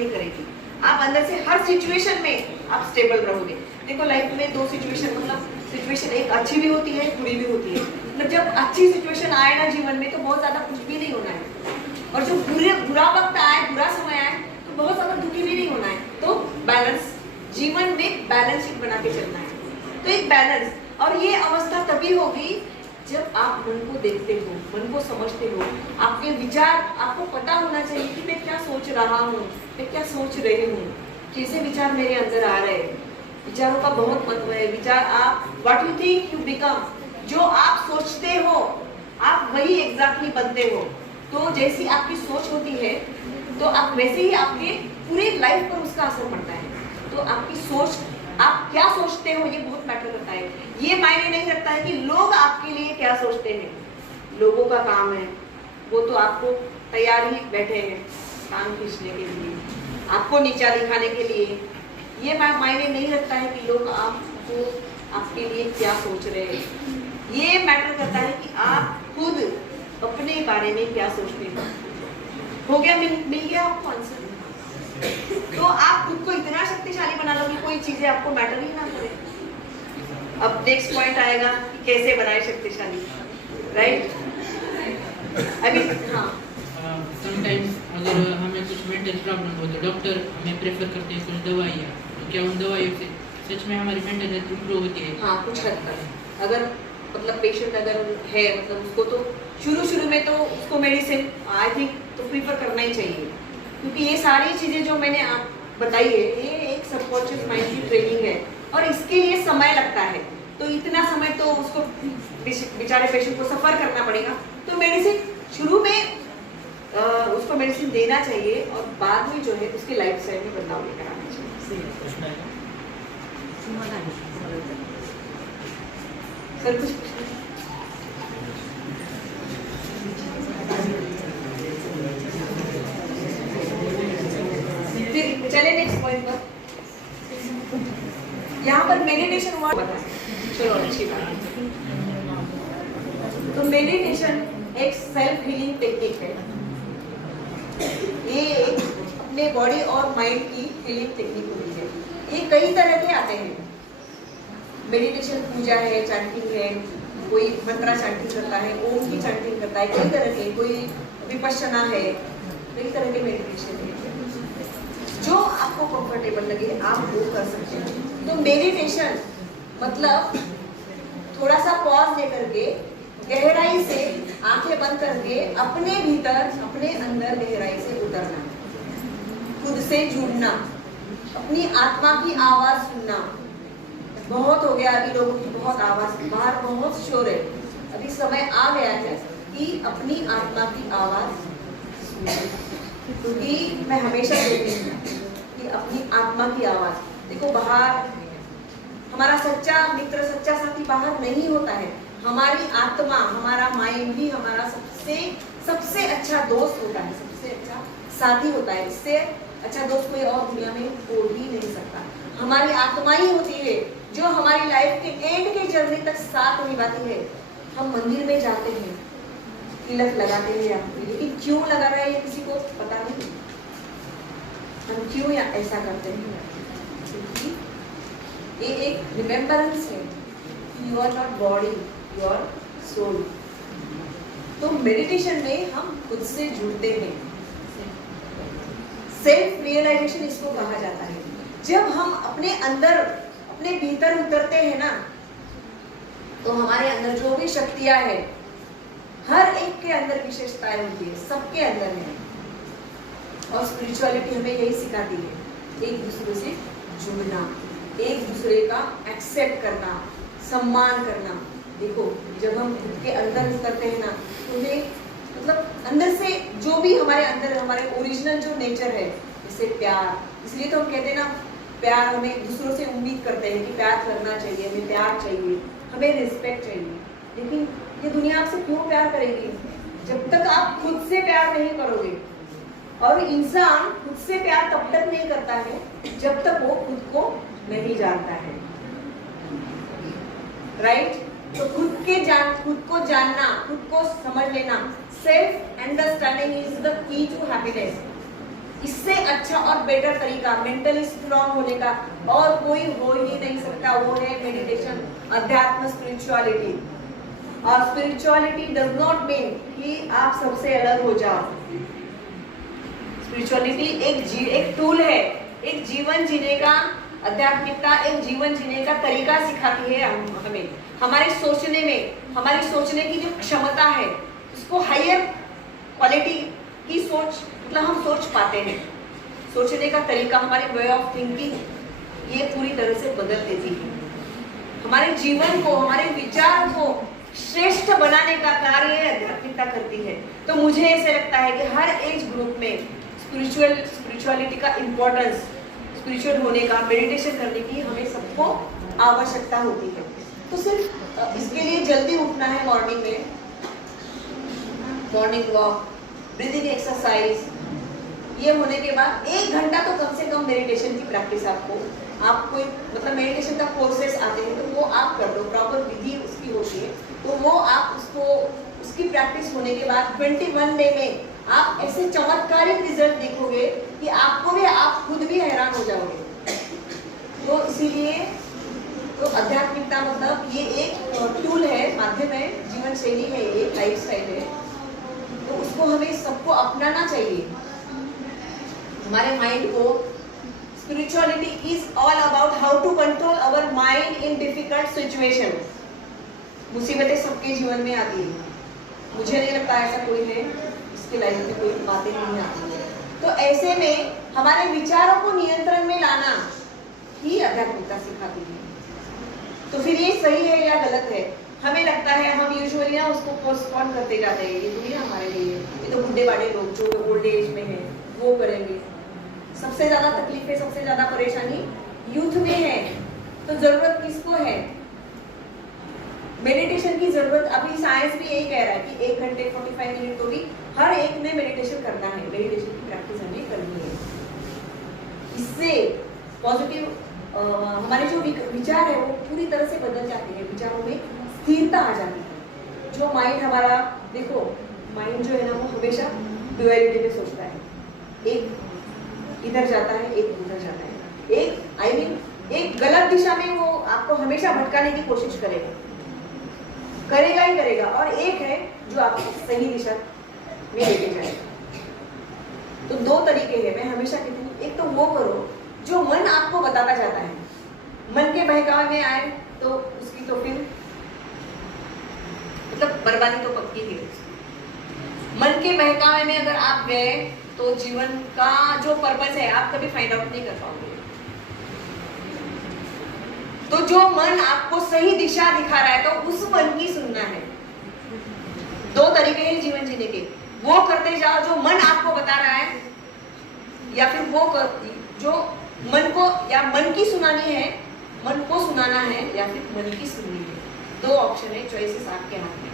नहीं करेगी। आप अंदर से हर सिचुएशन में आप स्टेबल रहोगे। देखो लाइफ में दो सिचुएशन, मतलब सिचुएशन एक अच्छी भी होती है, बुरी भी होती है। मतलब जब अच्छी सिचुएशन आए ना जीवन में तो बहुत ज़्यादा कुछ भी नहीं होना है, और जो बुरा वक्त आए, बुरा समय आए तो बहुत ज़्यादा दुखी भी नहीं होना है। तो बैलेंस, जीवन में बैलेंस शीट बना के चलना है। तो एक बैलेंस, और ये अवस्था तभी होगी जब आप मन को देखते हो, मन को समझते हो, आपके विचार, आपको पता होना चाहिए कि मैं क्या सोच रहा हूँ, मैं क्या सोच रही हूँ, कैसे विचार मेरे अंदर आ रहे हैं। विचारों का बहुत महत्व है। विचार, आप what you think you become, जो आप सोचते हो आप वही एग्जैक्टली बनते हो। तो जैसी आपकी सोच होती है तो आप वैसे ही आपके पूरे लाइफ पर उसका असर पड़ता है। तो आपकी सोच, आप क्या सोचते हो ये बहुत मैटर करता है। ये मायने नहीं रखता है कि लोग आपके लिए क्या सोचते हैं। लोगों का काम है, वो तो आपको तैयार ही बैठे हैं टांग खींचने के लिए, आपको नीचा दिखाने के लिए। ये मायने नहीं रखता है कि लोग आपको, आपके लिए क्या सोच रहे हैं। ये मैटर करता है कि आप खुद अपने बारे में क्या सोचते हो। हो गया, मिल गया आपको आंसर। तो आप खुद को इतना शक्तिशाली बना लो कि कोई चीजें आपको मैटर ही ना करे। अब नेक्स्ट पॉइंट आएगा कि कैसे बनाए शक्तिशाली, राइट? अभी हाँ, समटाइम्स अगर हमें कुछ मेंटल प्रॉब्लम हो तो डॉक्टर हमें प्रेफर करते हैं कुछ दवाइयाँ, तो क्या उन दवाइयों से सच में हमारी मेंटल हेल्थ इंप्रूव होती है? हाँ, कुछ हद तक। अगर मतलब पेशेंट अगर है, मतलब उसको तो शुरू में तो उसको मेडिसिन आई थिंक तो प्रीफर करना ही चाहिए, क्योंकि ये सारी चीज़ें जो मैंने आप बताई है ये एक सबकॉन्शियस माइंड की ट्रेनिंग है, और इसके लिए समय लगता है। तो इतना समय तो उसको बेचारे पेशेंट को सफ़र करना पड़ेगा। तो मेडिसिन शुरू में उसको मेडिसिन देना चाहिए, और बाद में जो है उसके लाइफ स्टाइल में बदलाव लेकर आना चाहिए। सर कुछ फिर चले नेक्स्ट पॉइंट पर। यहाँ पर मेडिटेशन हुआ, चलो अच्छी बात। तो मेडिटेशन एक सेल्फ हीलिंग टेक्निक है। ये अपने बॉडी और माइंड की हीलिंग टेक्निक होती है। ये कई तरह के आते हैं। मेडिटेशन पूजा है, चैंटिंग है, कोई मंत्रा चैंटिंग करता है, ओम की चैंटिंग करता है, कई तरह के, कोई विपश्यना है, कई तरह के मेडिटेशन है। जो आपको कंफर्टेबल लगे आप वो कर सकते हैं। तो मेडिटेशन मतलब थोड़ा सा पॉज लेकर के गहराई से आंखें बंद करके अपने भीतर, अपने अंदर गहराई से उतरना, खुद से जुड़ना, अपनी आत्मा की आवाज सुनना। बहुत हो गया अभी लोगों की बहुत आवाज, बाहर बहुत शोर है। अभी समय आ गया है कि अपनी आत्मा की आवाज सुनो, क्योंकि मैं हमेशा कहती हूँ कि अपनी आत्मा की आवाज, देखो बाहर हमारा सच्चा मित्र, सच्चा साथी बाहर नहीं होता है। हमारी आत्मा, हमारा माइंड भी हमारा सबसे अच्छा दोस्त होता है, सबसे अच्छा साथी होता है। इससे अच्छा दोस्त कोई और दुनिया में हो ही नहीं सकता। हमारी आत्मा ही होती है जो हमारी लाइफ के एंड के जर्नी तक साथ निभाती है। हम मंदिर में जाते हैं, तिलक लगाते हैं, लेकिन क्यों लगा रहे हैं ये किसी को पता नहीं। हम क्यों या ऐसा करते हैं? क्योंकि ये एक रिमेम्बरेंस है, you are not body, you are soul. तो मेडिटेशन में हम खुद से जुड़ते हैं। सेल्फ रियलाइजेशन इसको कहा जाता है। जब हम अपने अंदर, अपने भीतर उतरते हैं ना, तो हमारे अंदर जो भी शक्तियां हैं, हर एक के अंदर विशेषताएं होती है, सबके अंदर है। और स्पिरिचुअलिटी हमें यही सिखाती है, एक दूसरे से जुड़ना, एक दूसरे का एक्सेप्ट करना, सम्मान करना। देखो जब हम खुद के अंदर उतरते हैं ना, तो मतलब अंदर से जो भी हमारे अंदर, हमारे ओरिजिनल जो नेचर है, जैसे प्यार, इसलिए तो हम कहते हैं ना प्यार, हमें दूसरों से उम्मीद करते हैं कि प्यार करना चाहिए, हमें प्यार चाहिए, हमें रिस्पेक्ट चाहिए। लेकिन ये दुनिया आपसे क्यों प्यार करेगी जब तक आप खुद से प्यार नहीं करोगे। और इंसान खुद से प्यार तब तक नहीं करता है जब तक वो खुद को नहीं जानता है, राइट? तो खुद को जानना, खुद को समझ लेना, self understanding is the key to happiness. इससे अच्छा और बेटर तरीका मेंटली स्ट्रॉन्ग होने का और कोई हो ही नहीं सकता, वो है मेडिटेशन, अध्यात्म, स्पिरिचुअलिटी। और स्पिरिचुअलिटी डज नॉट मीन कि आप सबसे अलग हो जाओ। स्पिरिचुअलिटी एक टूल है, एक जीवन जीने का, आध्यात्मिकता एक जीवन जीने का तरीका सिखाती है हमें, हमारे सोचने में, हमारी सोचने की जो क्षमता है उसको हायर क्वालिटी की सोच, मतलब हम सोच पाते हैं, सोचने का तरीका, हमारे वे ऑफ थिंकिंग ये पूरी तरह से बदल देती है। हमारे जीवन को, हमारे विचार को श्रेष्ठ बनाने का कार्य आध्यात्मिकता करती है। तो मुझे ऐसे लगता है कि हर एज ग्रुप में स्पिरिचुअलिटी का इम्पोर्टेंस, स्पिरिचुअल होने का, मेडिटेशन करने की हमें सबको आवश्यकता होती है। तो सिर्फ इसके लिए जल्दी उठना है मॉर्निंग में, मॉर्निंग वॉक, ब्रीदिंग एक्सरसाइज, ये होने के बाद 1 घंटा तो कम से कम मेडिटेशन की प्रैक्टिस आपको मतलब मेडिटेशन का कोर्सेस आते हैं तो वो आप कर लो, प्रॉपर विधि उसकी होती है, तो वो आप उसकी प्रैक्टिस होने के बाद 21 डे में आप ऐसे चमत्कारिक रिजल्ट देखोगे कि आप खुद भी हैरान हो जाओगे। तो इसीलिए तो आध्यात्मिकता मतलब ये एक टूल है, माध्यम है, जीवन शैली है, ये लाइफ स्टाइल है, तो उसको हमें सबको अपनाना चाहिए। हमारे माइंड को, spirituality is all about how to control our mind in difficult situation. मुसीबतें सबके जीवन में आती है, मुझे नहीं लगता ऐसा कोई है इसके लाइफ में कोई बातें नहीं आती है। तो ऐसे में हमारे विचारों को नियंत्रण में लाना ही आध्यात्मिकता सिखाती है। तो फिर ये सही है या गलत है? हमें लगता है, हम यूजुअली ना उसको पोस्टपोन करते जाते हैं, ये दुनिया हमारे लिए, ये तो बुढ़े बाढ़े लोग जो ओल्ड एज में हैं वो करेंगे। सबसे ज्यादा तकलीफें, सबसे ज्यादा परेशानी यूथ में है, तो जरूरत किसको है? मेडिटेशन की जरूरत अभी साइंस भी यही कह रहा है कि 1 घंटे 45 मिनट तो भी हर एक ने मेडिटेशन करना है, मेडिटेशन की प्रैक्टिस हमें करनी है। इससे पॉजिटिव हमारे जो विचार है वो पूरी तरह से बदल जाते हैं, विचारों में स्थिरता आ जाती है। जो माइंड हमारा, देखो माइंड जो है ना वो हमेशा ड्युअलिटी में सोचता है, एक इधर जाता है, एक उधर जाता है, एक गलत दिशा में वो आपको हमेशा भटकाने की कोशिश करेगा ही करेगा, और एक है जो आपको सही दिशा में लेके जाएगा। तो 2 तरीके हैं, मैं हमेशा कहती हूँ, एक तो वो करो जो मन आपको बताता जाता है, मन के बहकावे में आए तो उसकी तो फिर मतलब बर्बादी तो पक्की है। मन के बहकावे में अगर आप गए तो जीवन का जो पर्पस है आप कभी फाइंड आउट नहीं कर पाओगे। तो जो मन आपको सही दिशा दिखा रहा है तो उस मन की सुनना है। 2 तरीके हैं जीवन जीने के, वो करते जाओ जो मन आपको बता रहा है, या फिर वो जो मन को या मन की सुनानी है, मन को सुनाना है, या फिर मन की सुननी है। 2 ऑप्शन है, चॉइसेस आपके हाथ में।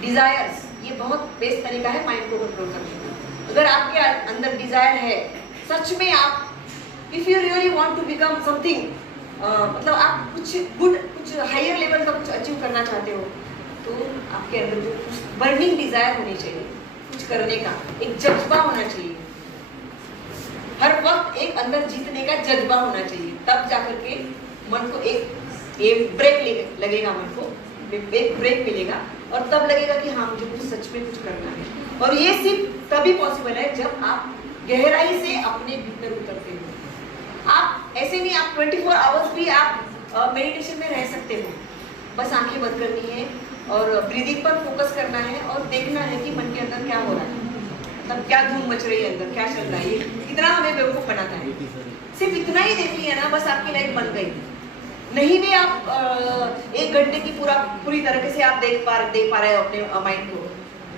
डिजायर्स, ये बहुत बेस्ट तरीका है माइंड को कंट्रोल करने का। अगर आपके अंदर डिजायर है, सच में आप, if you really want to become something, मतलब आप कुछ गुड, कुछ हायर लेवल का कुछ अचीव करना चाहते हो, तो आपके अंदर जो बर्निंग डिजायर होनी चाहिए, कुछ करने का एक जज्बा होना चाहिए, हर वक्त एक अंदर जीतने का जज्बा होना चाहिए। तब जाकर के मन को एक ब्रेक लगेगा, मन को एक ब्रेक मिलेगा, और तब लगेगा कि हाँ मुझे कुछ सच में कुछ करना है। और ये सिर्फ तभी पॉसिबल है जब आप गहराई से अपने भीतर उतरते हो। आप ऐसे नहीं, आप 24 आवर्स भी आप मेडिटेशन में रह सकते हो, बस आंखें बंद करनी है और ब्रीदिंग पर फोकस करना है और देखना है कि मन के अंदर क्या हो रहा है, मतलब क्या धूम मच रही है, अंदर क्या चल रहा है, कितना हमें बेवकूफ बनाता है। सिर्फ इतना ही देख लिया ना, बस आपकी लाइफ बन गई। नहीं भी आप 1 घंटे की पूरी तरीके से आप देख पा रहे हो अपने माइंड को,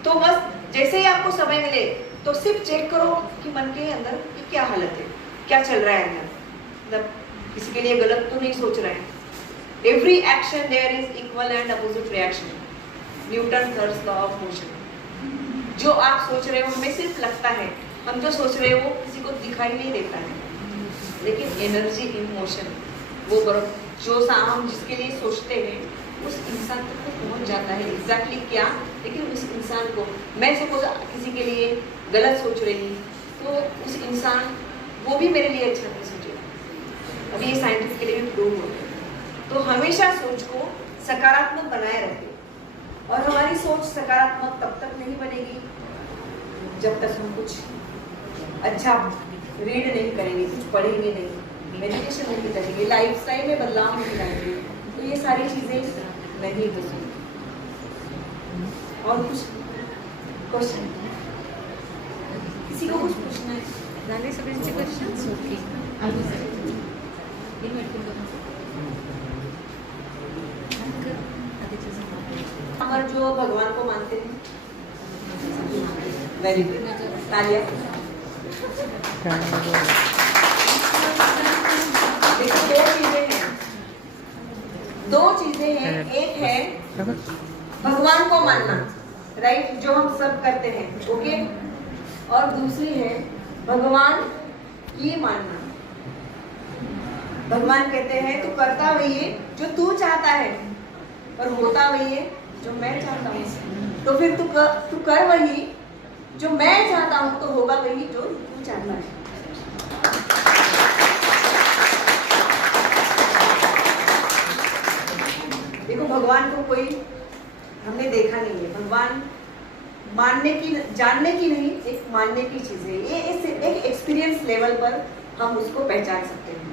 तो बस जैसे ही आपको समय मिले तो सिर्फ चेक करो कि मन के अंदर की क्या हालत है, क्या चल रहा है अंदर, मतलब किसी के लिए गलत तो नहीं सोच रहे हैं। Every action there is equal and opposite reaction, Newton third law of motion. जो आप सोच रहे हो हमें सिर्फ लगता है, हम जो सोच रहे हो वो किसी को दिखाई नहीं देता है, लेकिन एनर्जी इन मोशन, वो बर्फ जो हम जिसके लिए सोचते हैं उस इंसान तक तो पहुंच जाता है। एग्जैक्टली क्या, लेकिन उस इंसान को, मैं सपोज किसी के लिए गलत सोच रही तो उस इंसान वो भी मेरे लिए अच्छा नहीं सोचेगा। अभी ये साइंटिफिकली भी प्रूव हो गया। तो हमेशा सोच को सकारात्मक बनाए रखें। और हमारी सोच सकारात्मक तब तक नहीं बनेगी जब तक हम कुछ अच्छा रीड नहीं करेंगे, कुछ पढ़ेंगे नहीं, मेडिटेशन नहीं करेंगे, लाइफस्टाइल में बदलाव नहीं लाएंगे, तो ये सारी चीजें नहीं हो सकती। और कुछ क्वेश्चन किसी को कुछ पूछना है? झाले सगळ्यांचे क्वेश्चन्स ओके हमारे जो भगवान को मानते हैं, वेरी गुड, तालियां। देखो दो चीजें हैं, एक है भगवान को मानना, राइट, जो हम सब करते हैं, ओके, और दूसरी है भगवान की मानना। भगवान कहते हैं तू करता वही है जो तू चाहता है और होता वही है जो मैं चाहता हूँ। तो फिर तू कर वही जो मैं चाहता हूँ, तो होगा वही जो तू चाहता है। देखो भगवान को कोई हमने देखा नहीं है। भगवान मानने की, जानने की नहीं, एक मानने की चीज है। ये एक एक्सपीरियंस लेवल पर हम उसको पहचान सकते हैं।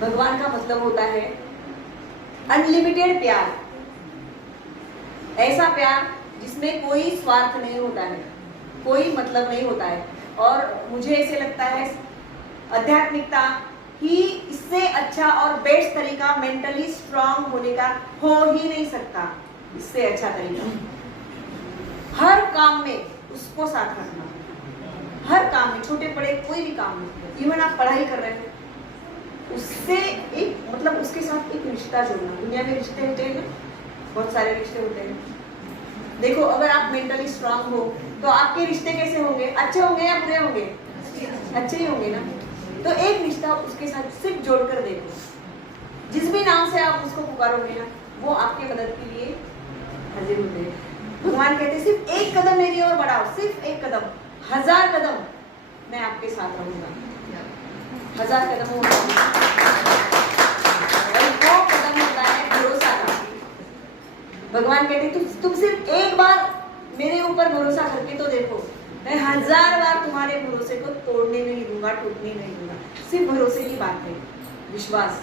भगवान का मतलब होता है अनलिमिटेड प्यार, ऐसा प्यार जिसमें कोई स्वार्थ नहीं होता है, कोई मतलब नहीं होता है। और मुझे ऐसे लगता है आध्यात्मिकता ही इससे अच्छा और बेस्ट तरीका मेंटली स्ट्रांग होने का हो ही नहीं सकता। इससे अच्छा तरीका हर काम में उसको साथ रखना, हर काम में, छोटे बड़े कोई भी काम में, इवन आप पढ़ाई कर रहे हैं, उससे एक मतलब उसके साथ एक रिश्ता जोड़ना। दुनिया में रिश्ते होते हैं, बहुत सारे रिश्ते होते हैं। देखो अगर आप मेंटली स्ट्रांग हो तो आपके रिश्ते कैसे होंगे? अच्छे होंगे या बुरे होंगे? अच्छे ही होंगे ना। तो एक रिश्ता उसके साथ सिर्फ जोड़कर देखो, जिस भी नाम से आप उसको पुकारोगे ना, वो आपके मदद के लिए हाजिर होते हैं। भगवान कहते हैं सिर्फ एक कदम मेरी ओर बढ़ाओ, सिर्फ एक कदम, 1000 कदम मैं आपके साथ रहूंगा। 1000 कदम होगा और वो कदम होता है भरोसा का। भगवान कहते हैं तुम सिर्फ एक बार मेरे ऊपर भरोसा करके तो देखो, मैं 1000 बार तुम्हारे भरोसे को तोड़ने नहीं दूंगा, टूटने नहीं दूंगा। सिर्फ भरोसे की बात है, विश्वास।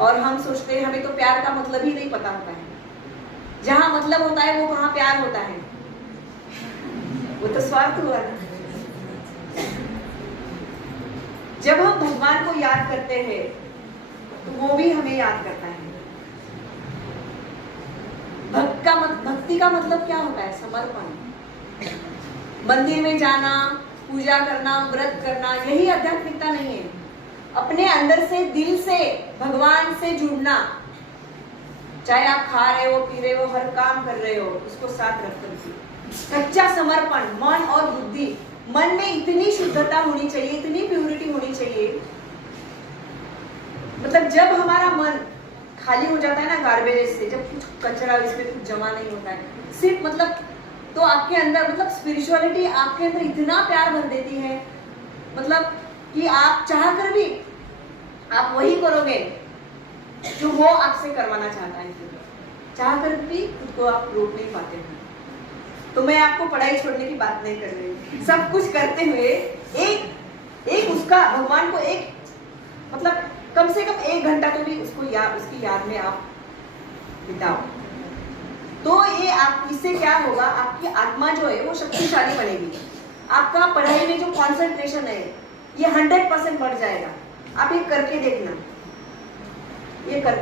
और हम सोचते हैं हमें तो प्यार का मतलब ही नहीं पता होता है। जहां मतलब होता है वो कहां प्यार होता है? वो तो स्वार्थ हुआ ना। जब हम भगवान को याद करते हैं तो वो भी हमें याद करता है। भक्ति का मतलब क्या होता है? समर्पण। मंदिर में जाना, पूजा करना, व्रत करना, यही आध्यात्मिकता नहीं है। अपने अंदर से, दिल से भगवान से जुड़ना। चाहे आप खा रहे हो, पी रहे हो, हर काम कर रहे हो, उसको साथ रख कर सच्चा समर्पण, मन और बुद्धि। मन में इतनी शुद्धता होनी चाहिए, इतनी प्यूरिटी होनी चाहिए। मतलब जब हमारा मन खाली हो जाता है ना गार्बेज से, जब कुछ कचरा इसमें कुछ जमा नहीं होता है, सिर्फ मतलब, तो आपके अंदर मतलब स्पिरिचुअलिटी आपके अंदर इतना प्यार भर देती है, मतलब कि आप चाह कर भी आप वही करोगे जो वो आपसे करवाना चाहता है। चाह कर भी खुद को आप रोक नहीं पाते हैं। तो मैं आपको पढ़ाई छोड़ने की बात नहीं कर रही, सब कुछ करते हुए एक उसका भगवान को एक मतलब कम से कम 1 घंटा तो भी उसको उसकी याद में आप बिताओ। तो ये आप, इससे क्या होगा, आपकी आत्मा जो है वो शक्तिशाली बनेगी। आपका पढ़ाई में जो कंसंट्रेशन है ये 100% बढ़ जाएगा। आप ये करके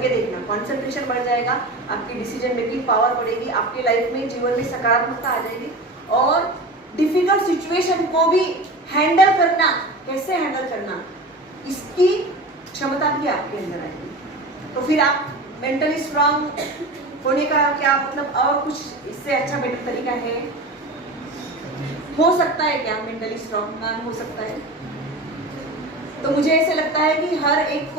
देखना, कंसंट्रेशन बढ़ जाएगा, आपकी डिसीजन मेकिंग पावर बढ़ेगी, आपकी लाइफ में, जीवन में सकारात्मकता आ जाएगी। और डिफिकल्ट सिचुएशन को भी हैंडल करना, कैसे हैंडल करना, इसकी क्षमता भी आपके अंदर आएगी। तो फिर आप मेंटली स्ट्रांग होने का क्या मतलब, और कुछ इससे अच्छा बेटर तरीका है? हो सकता है क्या मेंटली स्ट्रांग हो सकता है? तो मुझे ऐसे लगता है कि हर एक को